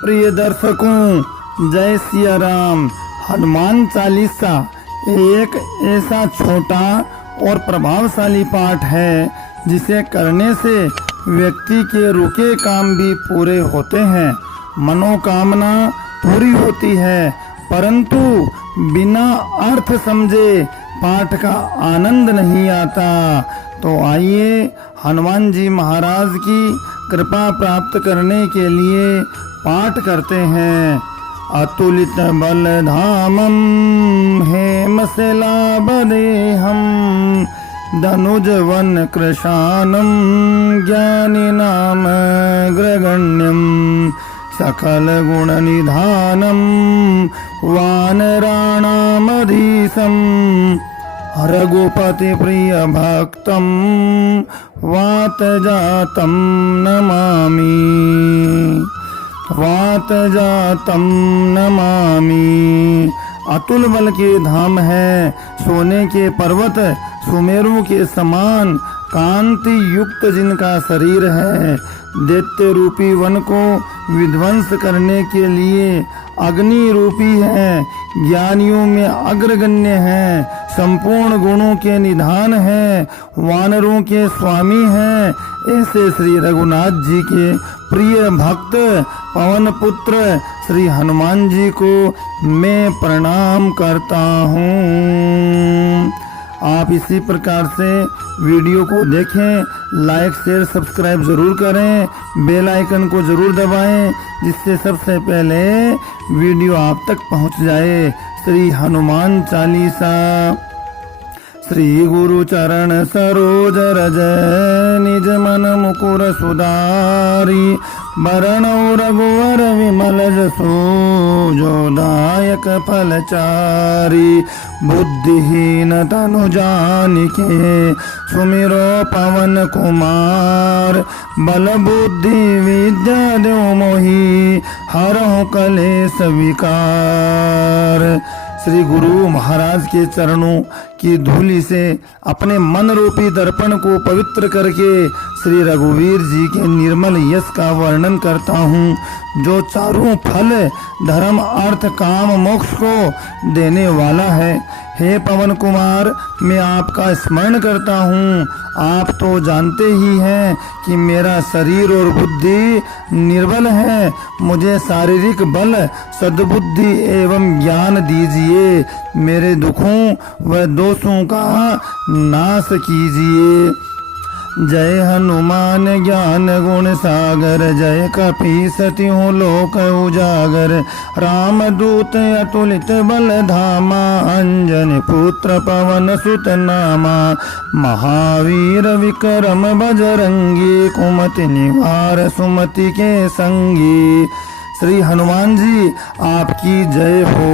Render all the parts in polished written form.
प्रिय दर्शकों, जय सिया राम। हनुमान चालीसा एक ऐसा छोटा और प्रभावशाली पाठ है जिसे करने से व्यक्ति के रुके काम भी पूरे होते हैं, मनोकामना पूरी होती है। परंतु बिना अर्थ समझे पाठ का आनंद नहीं आता। तो आइए हनुमान जी महाराज की कृपा प्राप्त करने के लिए पाठ करते हैं। अतुलित बल धामम हेमशिलाबदेहम धनुज वन कृशानम ज्ञानी नाम ग्रगण्यम सकल गुण निधानम वानराणामधीशम रघुपति प्रिय भक्तम वात जातम नमामि वात जातम नमामि। अतुल बल के धाम है, सोने के पर्वत सुमेरु के समान कांति युक्त जिनका शरीर है। दैत्य रूपी वन को विध्वंस करने के लिए अग्नि रूपी है, ज्ञानियों में अग्रगण्य है, संपूर्ण गुणों के निधान है, वानरों के स्वामी हैं। ऐसे श्री रघुनाथ जी के प्रिय भक्त पवन पुत्र श्री हनुमान जी को मैं प्रणाम करता हूँ। आप इसी प्रकार से वीडियो को देखें, लाइक शेयर सब्सक्राइब जरूर करें, बेल आइकन को जरूर दबाएं जिससे सबसे पहले वीडियो आप तक पहुंच जाए। श्री हनुमान चालीसा। श्री गुरु चरण सरोज रज निज मन मुकुर सुधारी बरनौ रघुवर विमल जसो जो दायक फलचारी। बुद्धिहीन तनु जानिके सुमिरो पवन कुमार बल बुद्धि विद्या देव मोहि हरहु कलेश विकार। श्री गुरु महाराज के चरणों की धूलि से अपने मन रूपी दर्पण को पवित्र करके श्री रघुवीर जी के निर्मल यश का वर्णन करता हूँ, जो चारों फल धर्म अर्थ काम मोक्ष को देने वाला है। हे पवन कुमार, मैं आपका स्मरण करता हूँ। आप तो जानते ही हैं कि मेरा शरीर और बुद्धि निर्बल है। मुझे शारीरिक बल सद्बुद्धि एवं ज्ञान दीजिए। मेरे दुखों व दोषों का नाश कीजिए। जय हनुमान ज्ञान गुण सागर जय कपीसति हूँ लोक उजागर। राम दूत अतुलित बल धामा अंजन पुत्र पवन सुत नामा। महावीर विक्रम बजरंगी कुमति निवार सुमति के संगी। श्री हनुमान जी आपकी जय हो।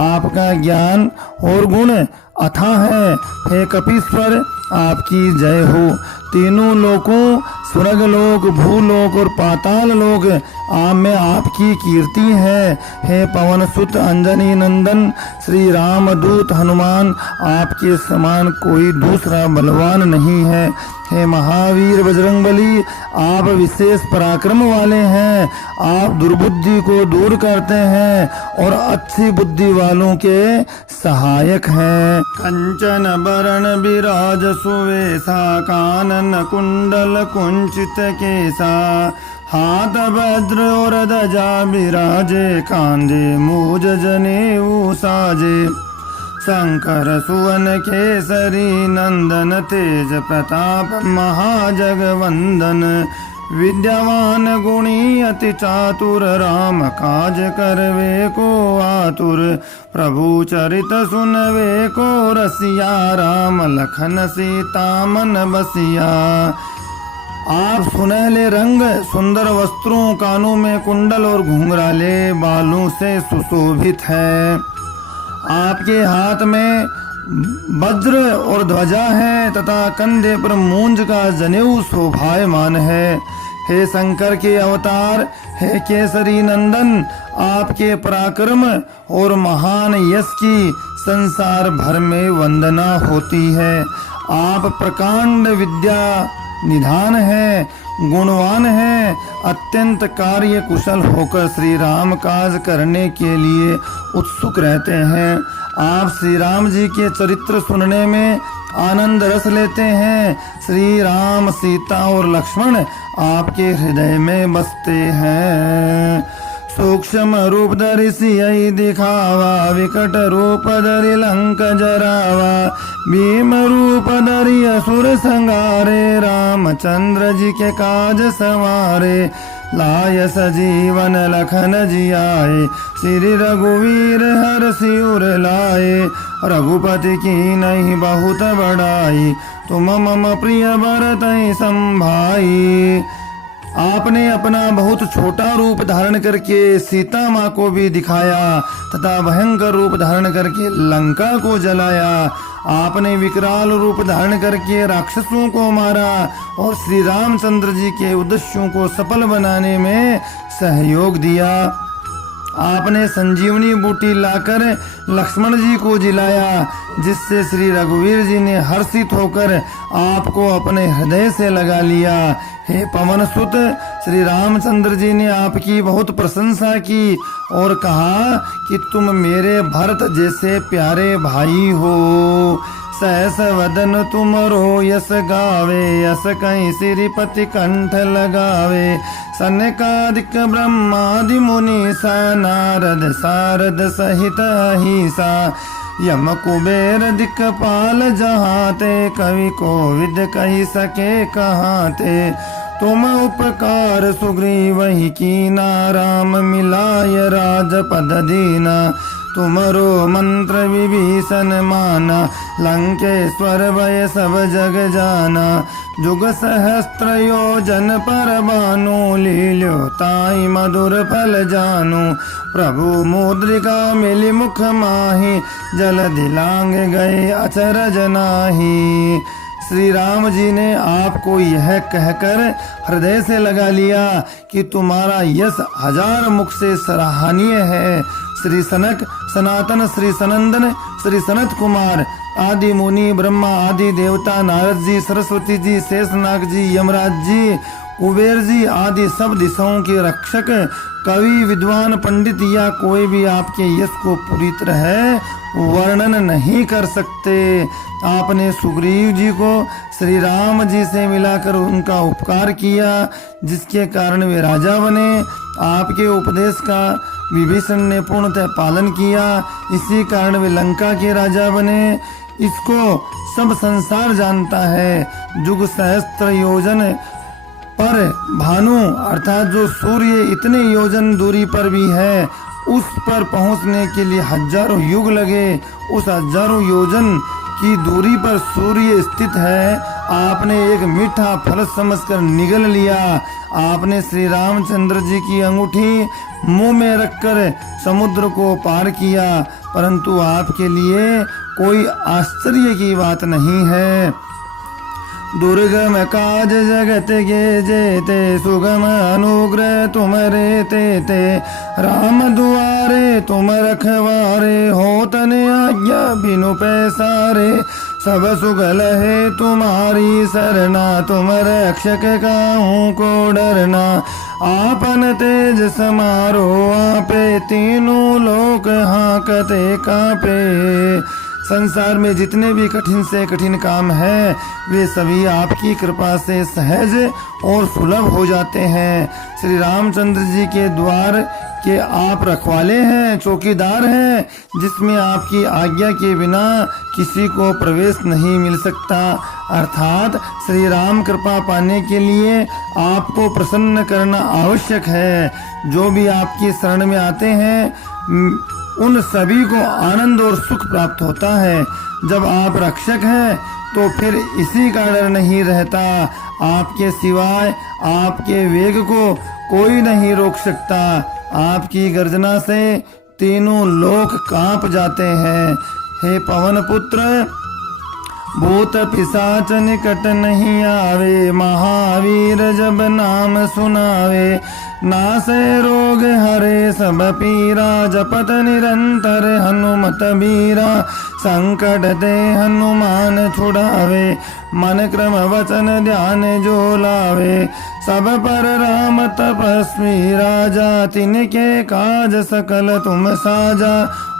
आपका ज्ञान और गुण अथाह है। हे कपीश्वर आपकी जय हो। तीनों लोकों स्वर्ग लोक भूलोक और पाताल लोक में आपकी कीर्ति है। हे पवन सुत अंजनी नंदन श्री राम दूत हनुमान, आपके समान कोई दूसरा बलवान नहीं है। हे महावीर बजरंगबली, आप विशेष पराक्रम वाले हैं। आप दुर्बुद्धि को दूर करते हैं और अच्छी बुद्धि वालों के सहायक हैं। कंचन बरन विराज सुवेशा कानन कुंडल कुंचित केसा। हाथ वज्र और ध्वजा विराजे कांधे मूज जनेऊ साजे। शंकर सुवन केसरी नंदन तेज प्रताप महाजगवंदन। विद्यावान गुणी अति चातुर राम काज करवे को आतुर। प्रभु चरित सुनवे को रसिया राम लखन सीता मन बसिया। आप सुनहले रंग सुंदर वस्त्रों कानों में कुंडल और घुंघराले बालों से सुशोभित है। आपके हाथ में वज्र और ध्वजा है तथा कंधे पर मूंज का जनेऊ शोभायमान है। हे शंकर के अवतार, हे केसरी नंदन, आपके पराक्रम और महान यश की संसार भर में वंदना होती है। आप प्रकांड विद्या निधान है, गुणवान है, अत्यंत कार्य कुशल होकर श्री राम काज करने के लिए उत्सुक रहते हैं। आप श्री राम जी के चरित्र सुनने में आनंद रस लेते हैं। श्री राम, सीता और लक्ष्मण आपके हृदय में बसते हैं। सूक्ष्म रूप धरि सियहि दिखावा, विकट रूप धरि लंक जरावा, भीम रूप धरि असुर संगारे, रामचंद्र जी के काज संवारे, लाय सजीवन लखन जियाए, श्री रघुवीर हर सिर लाए, रघुपति की नहीं बहुत बड़ाई, तुम मम प्रिय भरतहि संभाई। आपने अपना बहुत छोटा रूप धारण करके सीता माँ को भी दिखाया तथा भयंकर रूप धारण करके लंका को जलाया। आपने विकराल रूप धारण करके राक्षसों को मारा और श्री रामचंद्र जी के उद्देश्यों को सफल बनाने में सहयोग दिया। आपने संजीवनी बूटी लाकर लक्ष्मण जी को जिलाया, जिससे श्री रघुवीर जी ने हर्षित होकर आपको अपने हृदय से लगा लिया। हे पवन सुत, श्री रामचंद्र जी ने आपकी बहुत प्रशंसा की और कहा कि तुम मेरे भरत जैसे प्यारे भाई हो। सहस वदन तुमरो यस गावे, यस कहीं श्रीपति कंठ लगावे, सनकादिक ब्रह्मादि मुनि सा, नारद सारद सहित अहिसा, यम कुबेर दिक्पाल जहाते, कवि कोविद कही सके कहाते, तुम उपकार सुग्रीवहि कीना, राम मिलाय राजपद दीना, तुमरो मंत्र विभीषण माना, लंकेश्वर भय सब जग जाना, जुग सहस्त्र योजन पर बानु, लील्यो ताई मधुर फल जानु, प्रभु मुद्रिका मिली मुख माही, जल दिलांग गए अचरज नाही। श्री राम जी ने आपको यह कहकर हृदय से लगा लिया कि तुम्हारा यश हजार मुख से सराहनीय है। श्री सनक, सनातन, श्री सनंदन, श्री सनत कुमार आदि मुनि, ब्रह्मा आदि देवता, नारद जी, सरस्वती जी, शेषनाग जी, यमराज जी, कुबेर जी आदि सब दिशाओं के रक्षक, कवि, विद्वान, पंडित या कोई भी आपके यश को पूरी तरह वर्णन नहीं कर सकते। आपने सुग्रीव जी को श्री राम जी से मिलाकर उनका उपकार किया, जिसके कारण वे राजा बने। आपके उपदेश का विभीषण ने पूर्णतः पालन किया, इसी कारण वे लंका के राजा बने। इसको सब संसार जानता है। जुग सहस्त्र योजन पर भानु अर्थात जो सूर्य इतने योजन दूरी पर भी है, उस पर पहुंचने के लिए हजारों युग लगे। उस हजारों योजन की दूरी पर सूर्य स्थित है। आपने एक मीठा फल समझकर निगल लिया। आपने श्री रामचंद्र जी की अंगूठी मुंह में रखकर समुद्र को पार किया, परंतु आपके लिए कोई आश्चर्य की बात नहीं है। दुर्गम काज जगत के जेते, सुगम अनुग्रह तुमरे तेते, राम दुआरे तुम रखवारे, हो तने आज्ञा बिनु पैसारे, सब सुगल है तुम्हारी सरना, तुम रक्षक काहू को डरना, आपन तेज समारो आपे, तीनों लोक हाकते कापे। संसार में जितने भी कठिन से कठिन काम है, वे सभी आपकी कृपा से सहज और सुलभ हो जाते हैं। श्री रामचंद्र जी के द्वार के आप रखवाले हैं, चौकीदार हैं, जिसमें आपकी आज्ञा के बिना किसी को प्रवेश नहीं मिल सकता। अर्थात श्री राम कृपा पाने के लिए आपको प्रसन्न करना आवश्यक है। जो भी आपकी शरण में आते हैं उन सभी को आनंद और सुख प्राप्त होता है। जब आप रक्षक हैं तो फिर इसी का डर नहीं रहता। आपके सिवाय आपके वेग को कोई नहीं रोक सकता। आपकी गर्जना से तीनों लोक कांप जाते हैं। हे पवन पुत्र, भूत पिशाच निकट नहीं आवे, महावीर जब नाम सुनावे, नासे रोग हरे सब पीरा, जपत निरंतर हनुमत बीरा, संकट ते हनुमान छुड़ावे, मन क्रम वचन ध्यान जो लावे। सब पर राम तपस्वी राजा, तिनके काज सकल तुम साजा।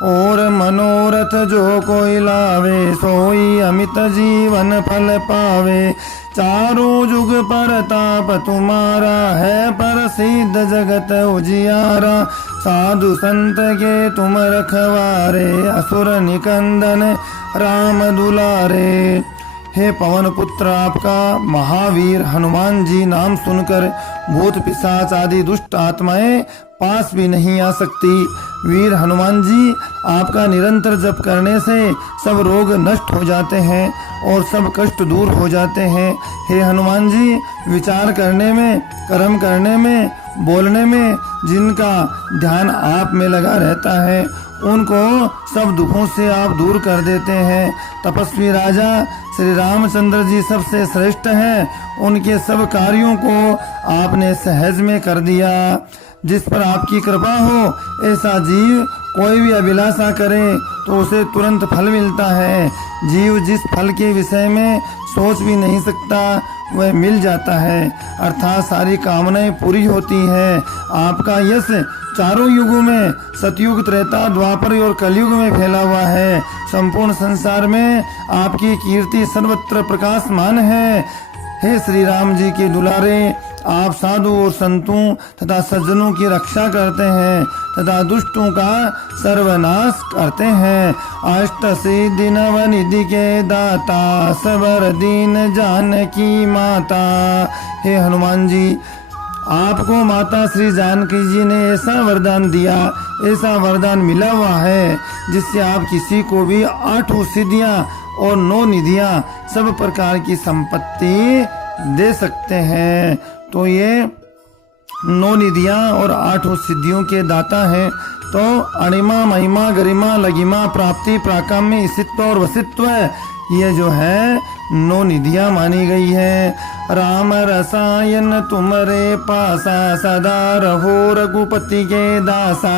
और मनोरथ जो कोई लावे, सोई अमित जीवन फल पावे। चारों जुग परताप तुम्हारा, है प्रसिद्ध जगत उजियारा। साधु संत के तुम रखवारे, असुर निकंदन राम दुलारे। हे पवन पुत्र, आपका महावीर हनुमान जी नाम सुनकर भूत पिशाच आदि दुष्ट आत्माएं पास भी नहीं आ सकती। वीर हनुमान जी, आपका निरंतर जप करने से सब रोग नष्ट हो जाते हैं और सब कष्ट दूर हो जाते हैं। हे हनुमान जी, विचार करने में, कर्म करने में, बोलने में जिनका ध्यान आप में लगा रहता है, उनको सब दुखों से आप दूर कर देते हैं। तपस्वी राजा श्री रामचंद्र जी सबसे श्रेष्ठ हैं। उनके सब कार्यों को आपने सहज में कर दिया। जिस पर आपकी कृपा हो, ऐसा जीव कोई भी अभिलाषा करे तो उसे तुरंत फल मिलता है। जीव जिस फल के विषय में सोच भी नहीं सकता, वह मिल जाता है, अर्थात सारी कामनाएं पूरी होती है। आपका यश चारों युगों में, सतयुग, त्रेता, द्वापर और कलयुग में फैला हुआ है। संपूर्ण संसार में आपकी कीर्ति सर्वत्र प्रकाशमान है। हे श्री राम जी के दुलारे, आप साधु और संतों तथा सज्जनों की रक्षा करते हैं तथा दुष्टों का सर्वनाश करते हैं। अष्ट सिद्धि नव निधि के दाता, सबर दीन जानकी माता। हे हनुमान जी, आपको माता श्री जानकी जी ने ऐसा वरदान दिया, ऐसा वरदान मिला हुआ है जिससे आप किसी को भी 8 सिद्धियां और 9 निधियां, सब प्रकार की संपत्ति दे सकते हैं। तो ये 9 निधियां और 8 सिद्धियों के दाता हैं। तो अणिमा, महिमा, गरिमा, लगिमा, प्राप्ति, प्राकाम्य, ईशित्व और वसित्व, ये जो है 9 निधियां मानी गई है। राम रसायन तुमरे पासा, सदा रहो रघुपति के दासा।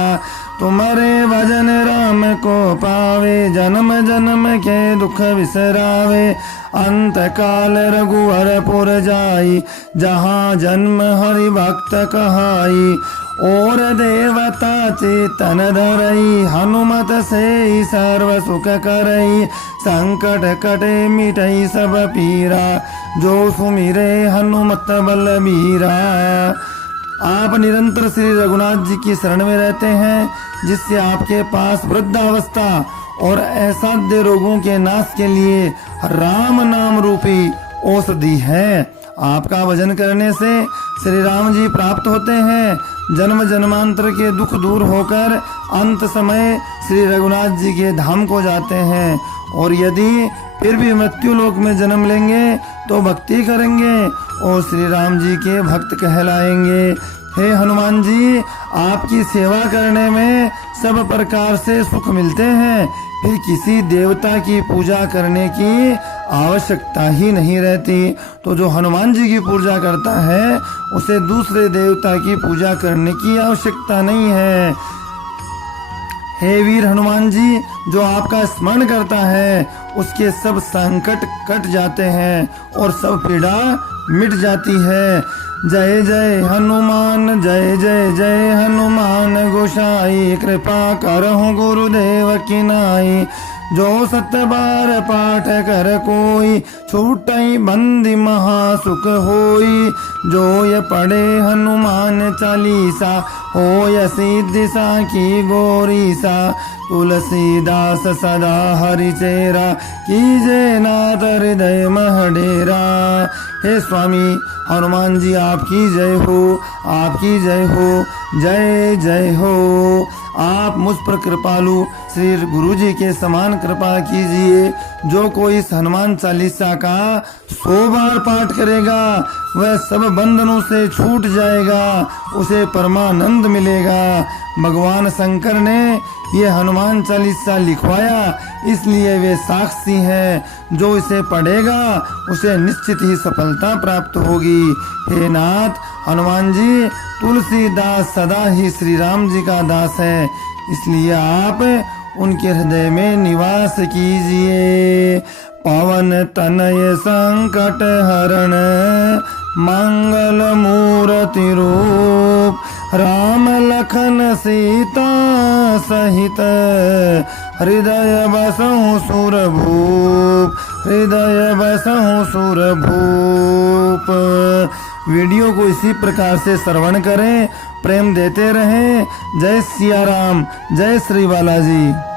तुम्हारे भजन राम को पावे, जन्म जन्म के दुख विसरावे। अंत काल रघुवर पुर जाई, जहाँ जन्म हरि भक्त कहाई। और देवता चेतन धरई, हनुमत से सर्व सुख करई। संकट कटे मिटई सब पीरा, जो सुमिरे हनुमत बलबीरा। आप निरंतर श्री रघुनाथ जी की शरण में रहते हैं, जिससे आपके पास वृद्धावस्था और असाध्य रोगों के नाश के लिए राम नाम रूपी औषधि है। आपका भजन करने से श्री राम जी प्राप्त होते हैं। जन्म जन्मांतर के दुख दूर होकर अंत समय श्री रघुनाथ जी के धाम को जाते हैं। और यदि फिर भी मृत्यु लोक में जन्म लेंगे तो भक्ति करेंगे और श्री राम जी के भक्त कहलाएंगे। हे हनुमान जी, आपकी सेवा करने में सब प्रकार से सुख मिलते हैं, फिर किसी देवता की पूजा करने की आवश्यकता ही नहीं रहती। तो जो हनुमान जी की पूजा करता है, उसे दूसरे देवता की पूजा करने की आवश्यकता नहीं है। हे वीर हनुमान जी, जो आपका स्मरण करता है, उसके सब संकट कट जाते हैं और सब पीड़ा मिट जाती है। जय जय हनुमान, जय जय जय हनुमान गोसाई। कृपा करहु गुरुदेव की नाई। जो 7 बार पाठ कर कोई, छूटई बंदी महासुख होई। जो ये पढ़े हनुमान चालीसा, होय सिद्धि साखी गौरीसा। तुलसीदास सदा हरि चेरा, कीजे नाथ हृदय मह डेरा। हे स्वामी हनुमान जी, आपकी जय हो, आपकी जय हो, जय जय हो। आप मुझ पर कृपालु श्री गुरु जी के समान कृपा कीजिए। जो कोई इस हनुमान चालीसा का 100 बार पाठ करेगा, वह सब बंधनों से छूट जाएगा, उसे परमानंद मिलेगा। भगवान शंकर ने ये हनुमान चालीसा लिखवाया, इसलिए वे साक्षी हैं। जो इसे पढ़ेगा उसे निश्चित ही सफलता प्राप्त होगी। हे नाथ हनुमान जी, तुलसीदास सदा ही श्री राम जी का दास है, इसलिए आप उनके हृदय में निवास कीजिए। पवन तनय संकट हरण मंगल मूर्ति रूप, राम लखन सीता सहित हृदय बसहु सुरभूप, हृदय बसहु सुरभूप। वीडियो को इसी प्रकार से श्रवण करें, प्रेम देते रहें। जय सिया राम, जय श्री बालाजी।